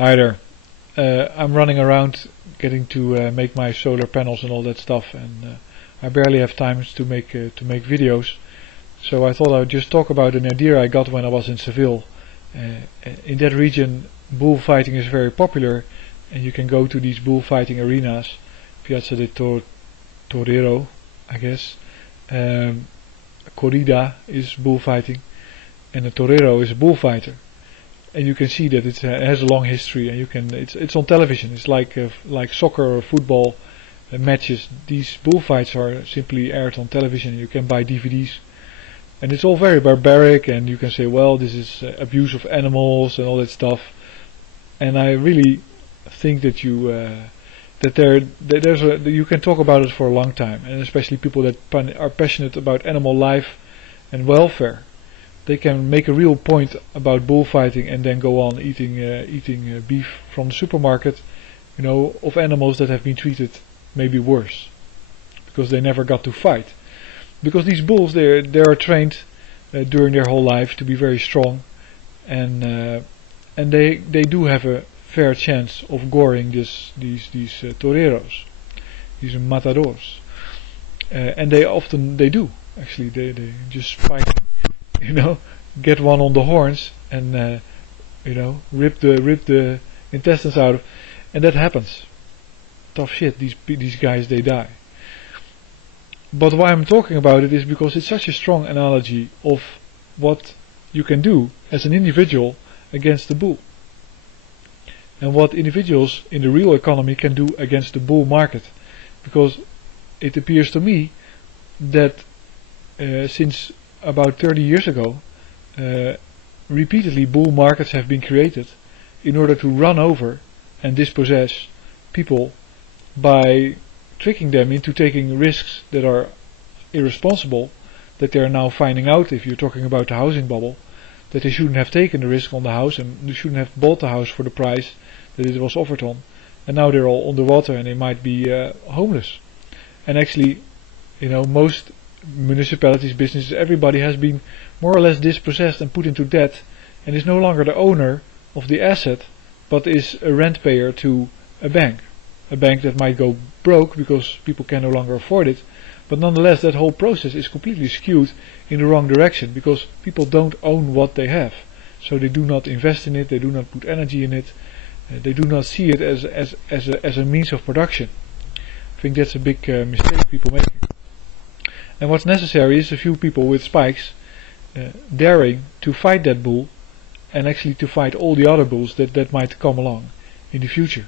Hi there. I'm running around getting to make my solar panels and all that stuff, and I barely have time to make videos. So I thought I would just talk about an idea I got when I was in Seville. In that region, bullfighting is very popular, and you can go to these bullfighting arenas, Piazza de Torero, I guess. Corrida is bullfighting, and a torero is a bullfighter. And you can see that it has a long history, and it's on television. It's like soccer or football matches. These bullfights are simply aired on television. You can buy DVDs, and it's all very barbaric. And you can say, well, this is abuse of animals and all that stuff. And I really think that you can talk about it for a long time, and especially people that are passionate about animal life and welfare. They can make a real point about bullfighting and then go on eating beef from the supermarket, of animals that have been treated maybe worse, because they never got to fight. Because these bulls, they are trained during their whole life to be very strong, and they do have a fair chance of goring these toreros, these matadors, and they do actually. They just spike. Get one on the horns and rip the intestines out of, and that happens. Tough shit. These guys, they die. But why I'm talking about it is because it's such a strong analogy of what you can do as an individual against the bull, and what individuals in the real economy can do against the bull market. Because it appears to me that since about 30 years ago, repeatedly bull markets have been created in order to run over and dispossess people by tricking them into taking risks that are irresponsible, that they are now finding out, if you're talking about the housing bubble, that they shouldn't have taken the risk on the house, and they shouldn't have bought the house for the price that it was offered on, and now they're all underwater and they might be homeless. And actually, most municipalities, businesses, everybody has been more or less dispossessed and put into debt, and is no longer the owner of the asset, but is a rent payer to a bank that might go broke because people can no longer afford it. But nonetheless, that whole process is completely skewed in the wrong direction, because people don't own what they have, so they do not invest in it, they do not put energy in it, they do not see it as a means of production. I think that's a big mistake people make. And what's necessary is a few people with spikes daring to fight that bull, and actually to fight all the other bulls that might come along in the future.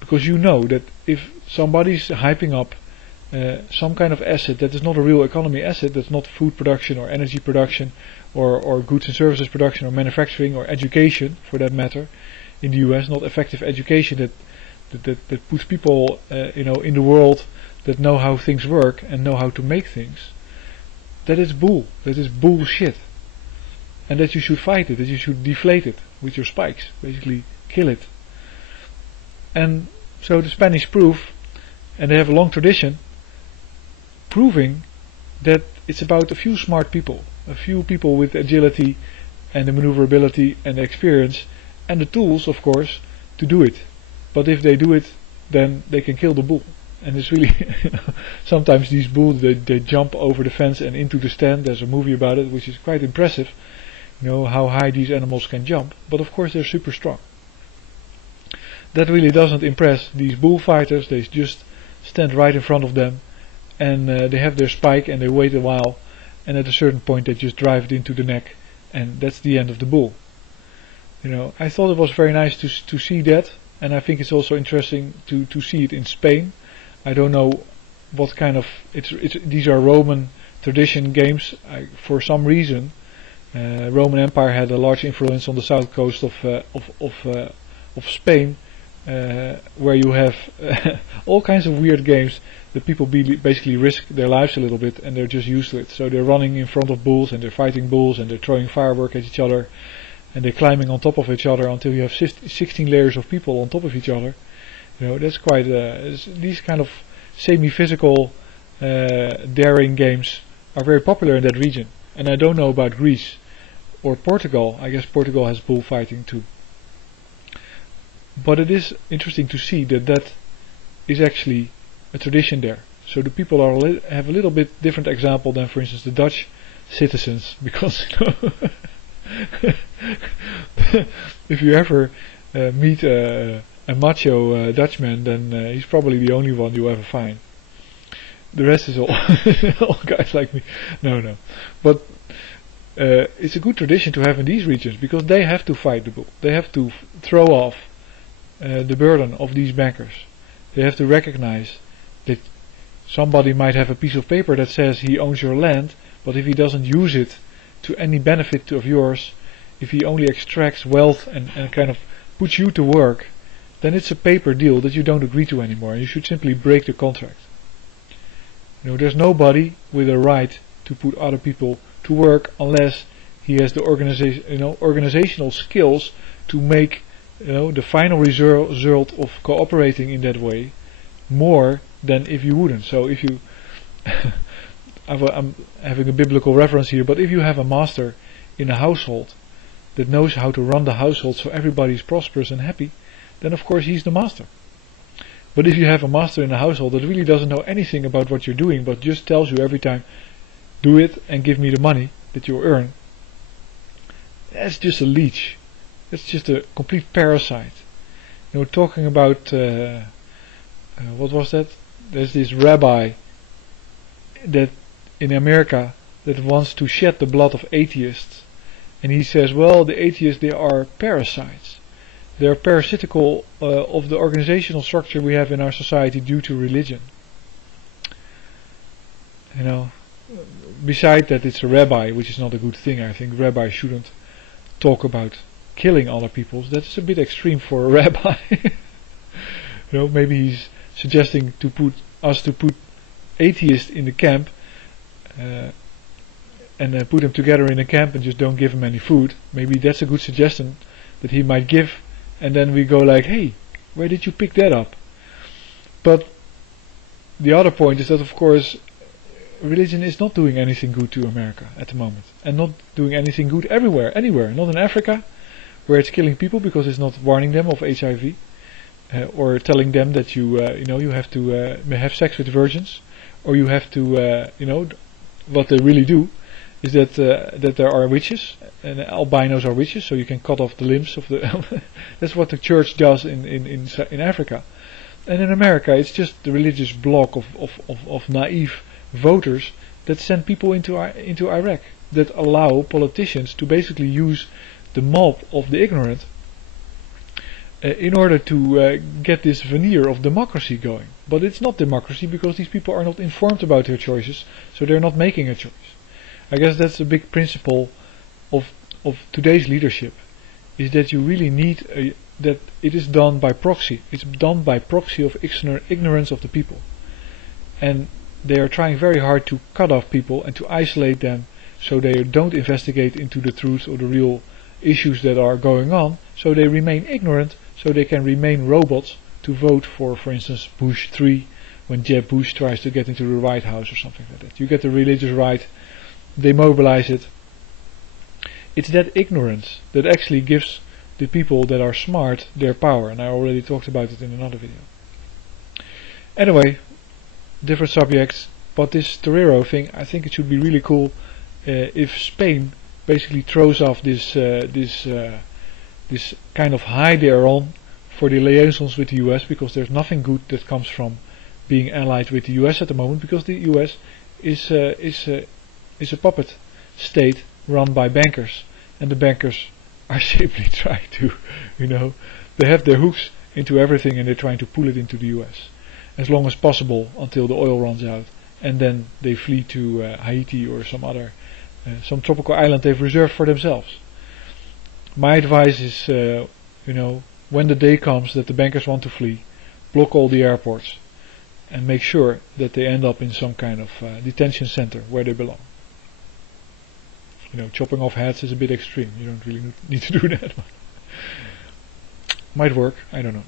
Because that if somebody's hyping up some kind of asset that is not a real economy asset, that's not food production or energy production or goods and services production or manufacturing or education for that matter, in the US, not effective education that puts people in the world that know how things work and know how to make things, that is bullshit, and that you should fight it, that you should deflate it with your spikes, basically kill it. And so the Spanish prove, and they have a long tradition, proving that it's about a few smart people, a few people with agility and the maneuverability and the experience and the tools, of course, to do it. But if they do it, then they can kill the bull. And it's really sometimes these bulls, they jump over the fence and into the stand. There's a movie about it which is quite impressive, how high these animals can jump. But of course they're super strong. That really doesn't impress these bullfighters. They just stand right in front of them, and they have their spike and they wait a while, and at a certain point they just drive it into the neck, and that's the end of the bull. I thought it was very nice to see that, and I think it's also interesting to see it in Spain. I don't know what kind of these are Roman tradition games. For some reason, Roman Empire had a large influence on the south coast of Spain, where you have all kinds of weird games that people basically risk their lives a little bit, and they're just used to it. So they're running in front of bulls, and they're fighting bulls, and they're throwing firework at each other, and they're climbing on top of each other until you have 16 layers of people on top of each other. That's quite these kind of semi-physical daring games are very popular in that region. And I don't know about Greece or Portugal. I guess Portugal has bullfighting too. But it is interesting to see that that is actually a tradition there. So the people are have a little bit different example than, for instance, the Dutch citizens, because if you ever meet a macho Dutchman, then he's probably the only one you ever find. The rest is all all guys like me. No. But it's a good tradition to have in these regions, because they have to fight the bull. They have to throw off the burden of these bankers. They have to recognize that somebody might have a piece of paper that says he owns your land, but if he doesn't use it to any benefit of yours, if he only extracts wealth and kind of puts you to work, then it's a paper deal that you don't agree to anymore, and you should simply break the contract. There's nobody with a right to put other people to work unless he has the organizational skills to make the final result of cooperating in that way more than if you wouldn't. So if you I'm having a biblical reference here, but if you have a master in a household that knows how to run the household so everybody is prosperous and happy, then of course he's the master. But if you have a master in a household that really doesn't know anything about what you're doing, but just tells you every time, do it and give me the money that you earn, that's just a leech. That's just a complete parasite. Talking about what was that? There's this rabbi that in America that wants to shed the blood of atheists, and he says, well, the atheists, they are parasites. They are parasitical of the organizational structure we have in our society due to religion. Beside that, it's a rabbi, which is not a good thing. I think rabbis shouldn't talk about killing other people. That's a bit extreme for a rabbi. Maybe he's suggesting to put atheists in the camp and put them together in a camp and just don't give them any food. Maybe that's a good suggestion that he might give, and then we go like, hey, where did you pick that up? But the other point is that, of course, religion is not doing anything good to America at the moment, and not doing anything good anywhere. Not in Africa, where it's killing people because it's not warning them of HIV, or telling them that you have to have sex with virgins, or you have to what they really do is that there are witches, and albinos are witches, so you can cut off the limbs of the that's what the church does in Africa. And in America it's just the religious bloc of naive voters that send people into Iraq, that allow politicians to basically use the mob of the ignorant in order to get this veneer of democracy going. But it's not democracy, because these people are not informed about their choices, so they're not making a choice. I guess that's a big principle of today's leadership, is that you really need that it is done by proxy. It's done by proxy of ignorance of the people. And they are trying very hard to cut off people and to isolate them, so they don't investigate into the truth or the real issues that are going on, so they remain ignorant, so they can remain robots to vote for instance, Bush 3, when Jeb Bush tries to get into the White House or something like that. You get the religious right, they mobilize it. It's that ignorance that actually gives the people that are smart their power, and I already talked about it in another video. Anyway, different subjects, but this Torero thing, I think it should be really cool if Spain basically throws off this kind of high they're on for the liaisons with the US, because there's nothing good that comes from being allied with the US at the moment, because the US is a puppet state run by bankers, and the bankers are simply trying to, they have their hooks into everything and they're trying to pull it into the US as long as possible until the oil runs out, and then they flee to Haiti or some other some tropical island they've reserved for themselves. My advice is, when the day comes that the bankers want to flee, block all the airports and make sure that they end up in some kind of detention center where they belong. Chopping off heads is a bit extreme. You don't really need to do that. Might work, I don't know.